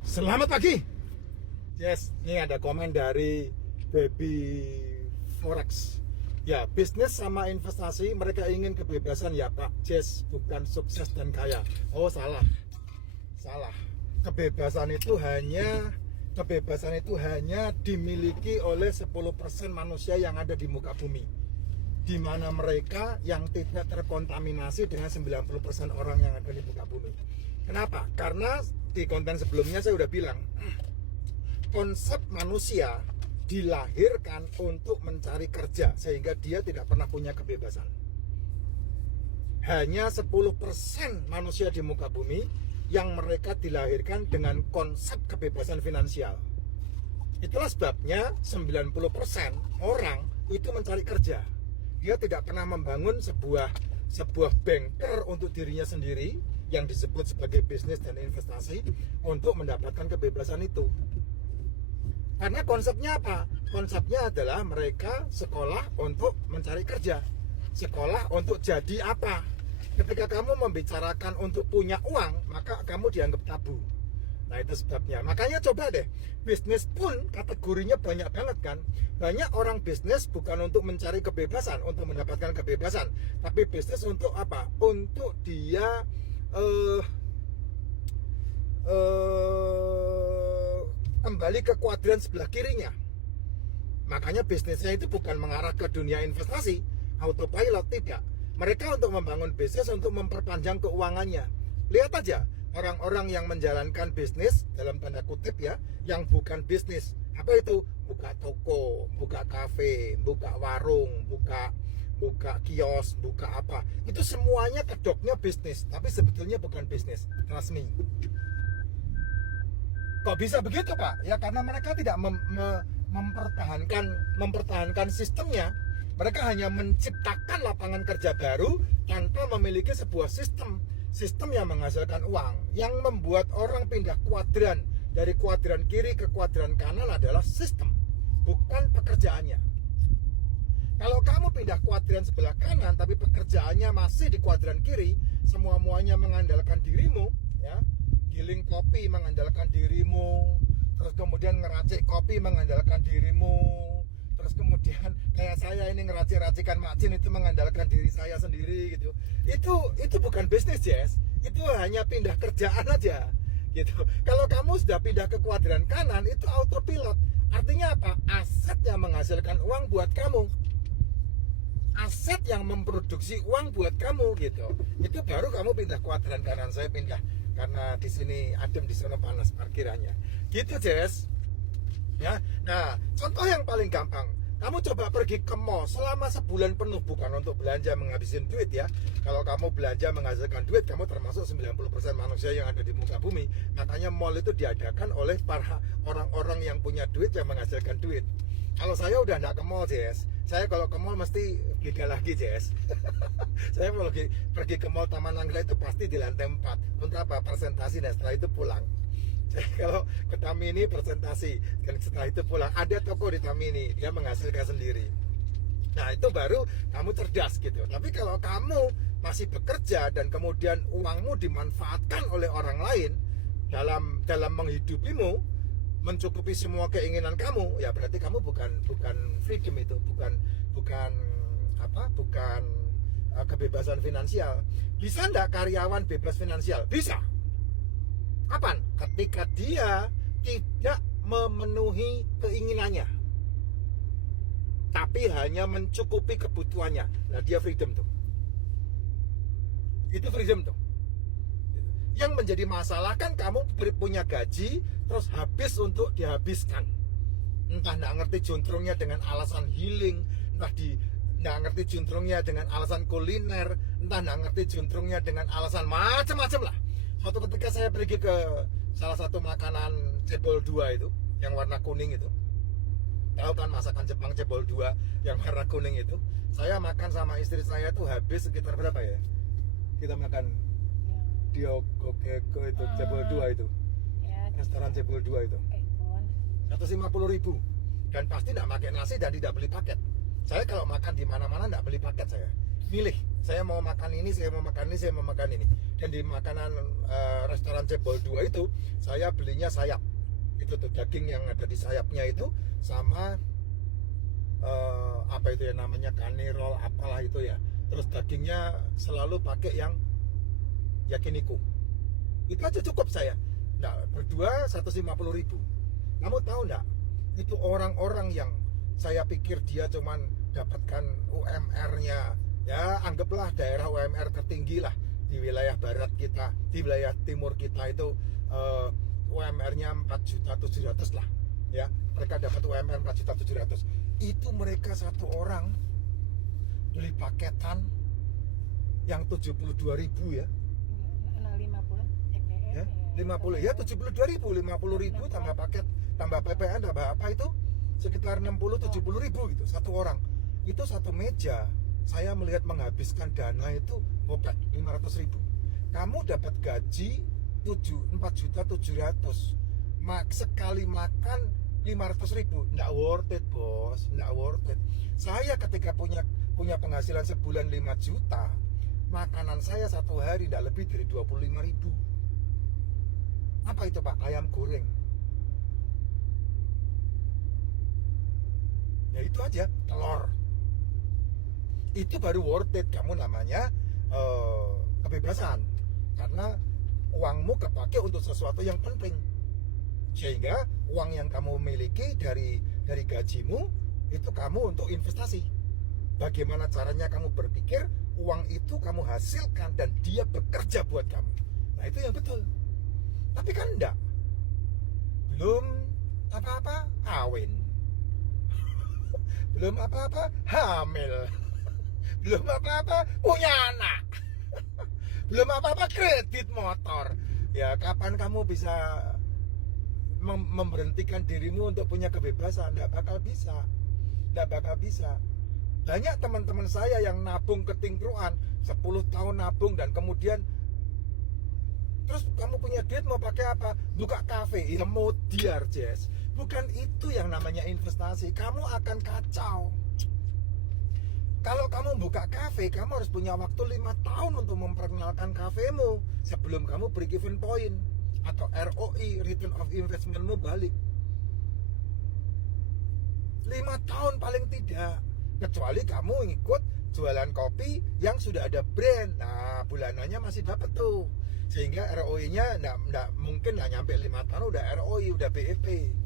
Selamat pagi. Yes, ini ada komen dari Baby Forex. Ya, bisnis sama investasi mereka ingin kebebasan ya Pak Jess, bukan sukses dan kaya. Oh, salah. Salah. Kebebasan itu hanya dimiliki oleh 10% manusia yang ada di muka bumi. Di mana mereka yang tidak terkontaminasi dengan 90% orang yang ada di muka bumi. Kenapa? Karena di konten sebelumnya saya udah bilang, konsep manusia dilahirkan untuk mencari kerja sehingga dia tidak pernah punya kebebasan. Hanya 10% manusia di muka bumi yang mereka dilahirkan dengan konsep kebebasan finansial. Itulah sebabnya 90% orang itu mencari kerja. Dia tidak pernah membangun sebuah banker untuk dirinya sendiri yang disebut sebagai bisnis dan investasi untuk mendapatkan kebebasan itu. Karena konsepnya apa? Konsepnya adalah mereka sekolah untuk mencari kerja, sekolah untuk jadi apa. Ketika kamu membicarakan untuk punya uang, maka kamu dianggap tabu. Nah, itu sebabnya. Makanya coba deh, bisnis pun kategorinya banyak banget kan. Banyak orang bisnis bukan untuk mencari kebebasan, untuk mendapatkan kebebasan, tapi bisnis untuk apa? Untuk dia kembali ke kuadran sebelah kirinya. Makanya bisnisnya itu bukan mengarah ke dunia investasi, autopilot, tidak. Mereka untuk membangun bisnis untuk memperpanjang keuangannya. Lihat aja orang-orang yang menjalankan bisnis dalam tanda kutip ya, yang bukan bisnis. Apa itu? Buka toko, buka kafe, buka warung, buka kios, buka apa. Itu semuanya kedoknya bisnis, tapi sebetulnya bukan bisnis. Trust me. Kok bisa begitu, Pak? Ya karena mereka tidak mempertahankan sistemnya. Mereka hanya menciptakan lapangan kerja baru tanpa memiliki sebuah sistem yang menghasilkan uang. Yang membuat orang pindah kuadran dari kuadran kiri ke kuadran kanan adalah sistem, bukan pekerjaannya. Kalau kamu pindah kuadran sebelah kanan tapi pekerjaannya masih di kuadran kiri, semua-muanya mengandalkan dirimu, ya. Giling kopi mengandalkan dirimu, terus kemudian ngeracik kopi mengandalkan dirimu, terus kemudian kayak saya ini ngeracik-racikan macin itu mengandalkan diri saya sendiri gitu. Itu bukan bisnis, Jess. Itu hanya pindah kerjaan aja gitu. Kalau kamu sudah pindah ke kuadran kanan, itu autopilot. Artinya apa? Aset yang menghasilkan uang buat kamu, aset yang memproduksi uang buat kamu gitu. Itu baru kamu pindah kuadran kanan. Saya pindah karena di sini adem, di sana panas parkirannya. Gitu, Jess. Ya. Nah, contoh yang paling gampang, kamu coba pergi ke mall selama sebulan penuh, bukan untuk belanja menghabisin duit ya. Kalau kamu belanja menghasilkan duit, kamu termasuk 90% manusia yang ada di muka bumi. Makanya mall itu diadakan oleh para orang-orang yang punya duit yang menghasilkan duit. Kalau saya udah nggak ke mall, Jess. Saya kalau ke mall mesti giga lagi, Jess. Saya mau pergi ke mall Taman Anggrek itu pasti di lantai 4 untuk apa? Presentasi, dan setelah itu pulang. Jadi kalau ke Tamini presentasi, dan setelah itu pulang. Ada toko di Tamini, dia menghasilkan sendiri. Nah, itu baru kamu cerdas gitu. Tapi kalau kamu masih bekerja dan kemudian uangmu dimanfaatkan oleh orang lain dalam menghidupimu, mencukupi semua keinginan kamu, ya berarti kamu bukan freedom, itu bukan kebebasan finansial. Bisa enggak karyawan bebas finansial? Bisa. Kapan? Ketika dia tidak memenuhi keinginannya, tapi hanya mencukupi kebutuhannya. Nah, dia freedom tuh. Itu freedom tuh. Yang menjadi masalah kan kamu punya gaji terus habis untuk dihabiskan. Entah nggak ngerti juntrungnya dengan alasan healing, entah nggak ngerti juntrungnya dengan alasan kuliner, entah nggak ngerti juntrungnya dengan alasan macam-macam lah. Suatu ketika saya pergi ke salah satu makanan cebol 2 itu, yang warna kuning itu. Tahu kan masakan Jepang cebol 2 yang warna kuning itu? Saya makan sama istri saya tuh habis sekitar berapa ya? Kita makan Diogokeko itu, cebol 2 itu ya, restoran cebol 2 itu 150.000 dan pasti tidak pakai nasi dan tidak beli paket. Saya kalau makan di mana-mana tidak beli paket saya. milih, saya mau makan ini, saya mau makan ini, saya mau makan ini. Dan di makanan restoran Cebol 2 itu saya belinya sayap. Itu tuh daging yang ada di sayapnya itu sama apa itu ya namanya, kanirol apalah itu ya. Terus dagingnya selalu pakai yang yakiniku. Itu aja cukup saya. Nah, berdua 150.000. Kamu tahu enggak? Itu orang-orang yang saya pikir dia cuman dapatkan UMR-nya, ya anggaplah daerah UMR tertinggi lah di wilayah barat kita, di wilayah timur kita itu UMR-nya 4.700.000 lah, ya. Mereka dapat UMR 4.700.000. Itu mereka satu orang beli paketan yang 72.000 ya. 50 ya 50 ya 72.000, 50.000 tambah paket, tambah PPN, tambah apa itu sekitar 60-70.000 gitu satu orang. Itu satu meja saya melihat menghabiskan dana itu bobek 500.000. Kamu dapat gaji 4.700.000, sekali makan 500.000, nggak worth it bos, nggak worth it. Saya ketika punya penghasilan sebulan 5 juta, makanan saya satu hari nggak lebih dari 25.000. Apa itu Pak? Ayam goreng. Ya itu aja, telur. Itu baru worth it. Kamu namanya kebebasan, karena uangmu kepake untuk sesuatu yang penting. Sehingga uang yang kamu miliki dari gajimu itu kamu untuk investasi. Bagaimana caranya kamu berpikir uang itu kamu hasilkan dan dia bekerja buat kamu. Nah itu yang betul. Tapi kan enggak. Belum apa-apa kawin. Belum apa-apa hamil. Belum apa-apa punya anak. Belum apa-apa kredit motor. Ya kapan kamu bisa memberhentikan dirimu untuk punya kebebasan? Enggak bakal bisa. Enggak bakal bisa. Banyak teman-teman saya yang nabung ketingkruan 10 tahun nabung, dan kemudian terus kamu punya duit mau pakai apa? Buka kafe. Ya modiar Jess. Bukan itu yang namanya investasi. Kamu akan kacau. Kalau kamu buka kafe, kamu harus punya waktu 5 tahun untuk memperkenalkan kafemu sebelum kamu break even point atau ROI, return of investmentmu balik. 5 tahun paling tidak. Kecuali kamu ngikut jualan kopi yang sudah ada brand. Nah, bulanannya masih dapat tuh. Sehingga ROI-nya enggak mungkin lah nyampe 5 tahun udah ROI, udah BEP.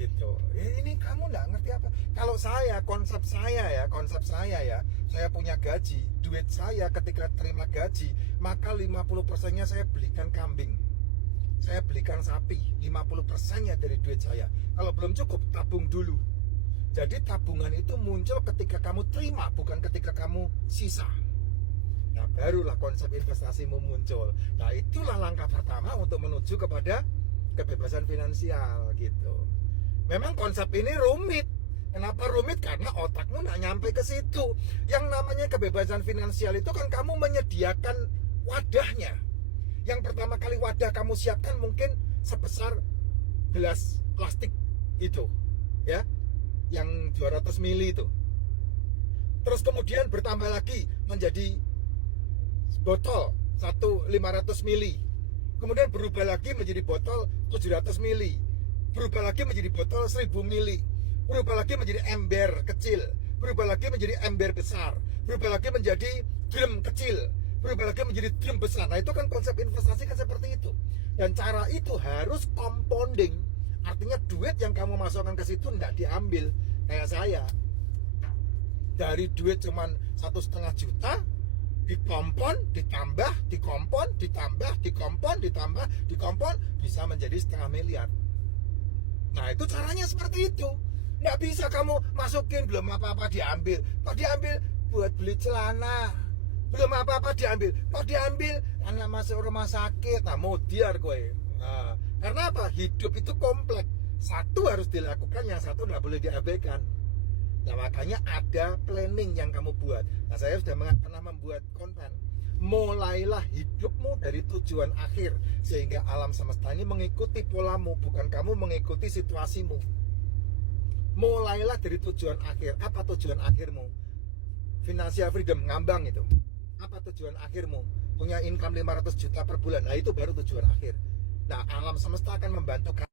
Gitu. Ini kamu enggak ngerti apa. Kalau saya, konsep saya ya, saya punya gaji, duit saya ketika terima gaji, maka 50%-nya saya belikan kambing. Saya belikan sapi, 50%-nya dari duit saya. Kalau belum cukup, tabung dulu. Jadi tabungan itu muncul ketika kamu terima, bukan ketika kamu sisa. Nah, barulah konsep investasimu muncul. Nah, itulah langkah pertama untuk menuju kepada kebebasan finansial gitu. Memang konsep ini rumit. Kenapa rumit? Karena otakmu nggak nyampe ke situ. Yang namanya kebebasan finansial itu kan kamu menyediakan wadahnya. Yang pertama kali wadah kamu siapkan mungkin sebesar gelas plastik itu, ya, yang 200 mili itu. Terus kemudian bertambah lagi menjadi botol 500 mili. Kemudian berubah lagi menjadi botol 700 mili. Berubah lagi menjadi botol 1000 mili. Berubah lagi menjadi ember kecil. Berubah lagi menjadi ember besar. Berubah lagi menjadi drum kecil. Berubah lagi menjadi drum besar. Nah, itu kan konsep investasi kan seperti itu. Dan cara itu harus compounding. Artinya duit yang kamu masukkan ke situ tidak diambil kayak saya. Dari duit cuman 1,5 juta, dikompon, ditambah, dikompon, ditambah, dikompon, ditambah, dikompon, bisa menjadi 500 miliar. Nah itu caranya seperti itu. Nggak bisa kamu masukin belum apa-apa diambil. Kok diambil buat beli celana? Belum apa-apa diambil. Kok diambil anak masuk rumah sakit? Nah modiar gue. Nah, karena apa? Hidup itu kompleks. Satu harus dilakukan, yang satu nggak boleh diabaikan. Nah makanya ada planning yang kamu buat. Nah saya sudah pernah membuat konten. Mulailah hidupmu dari tujuan akhir, sehingga alam semesta ini mengikuti polamu, bukan kamu mengikuti situasimu. Mulailah dari tujuan akhir. Apa tujuan akhirmu? financial freedom, ngambang itu. Apa tujuan akhirmu? Punya income 500 juta per bulan. Nah, itu baru tujuan akhir. Nah, alam semesta akan membantu